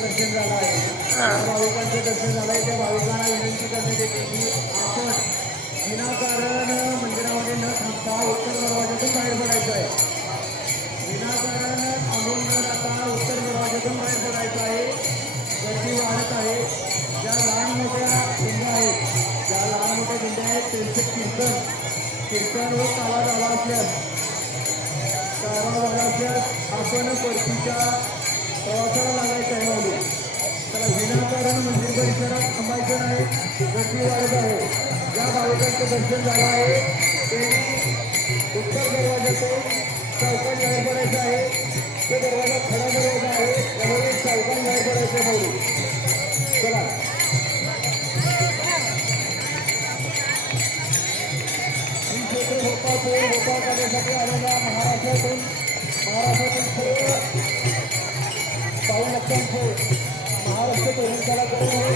दर्शन झालं आहे. भाविकांचं दर्शन झालं आहे. त्या भाविकांना विनंती करण्यात येते की आपण विनाकारण मंदिरामध्ये न थांबता उत्तर दरवाजातून बाहेर पडायचं आहे. विनाकारण थांबून न जाता उत्तर दरवाजातून बाहेर पडायचं आहे. गर्दी वाढत आहे. ज्या लहान मोठ्या दिंड्या आहेत, ज्या लहान मोठ्या दिंड्या आहेत त्यांचे कीर्तन व काला झाला असल्यास आपण परतीच्या प्रवासाला लागायचं आहे. माऊली त्याला विनाकारण मंदिर परिसरात थांबायचं नाही. गर्दी वाढत आहे. ज्या भाविकांचं दर्शन झालं आहे त्यांनी उत्तर दरवाजातून चौकात बाहेर पडायचं आहे. तो दरवाजा खडा दरवाजा आहे, त्यामुळे चौकात बाहेर पडायचं. माऊली चला ही क्षेत्र भोपाळ करण्यासाठी आलेल्या महाराष्ट्रातून सर्व 5 लक्षांचे महाराष्ट्र तरुण कलाकार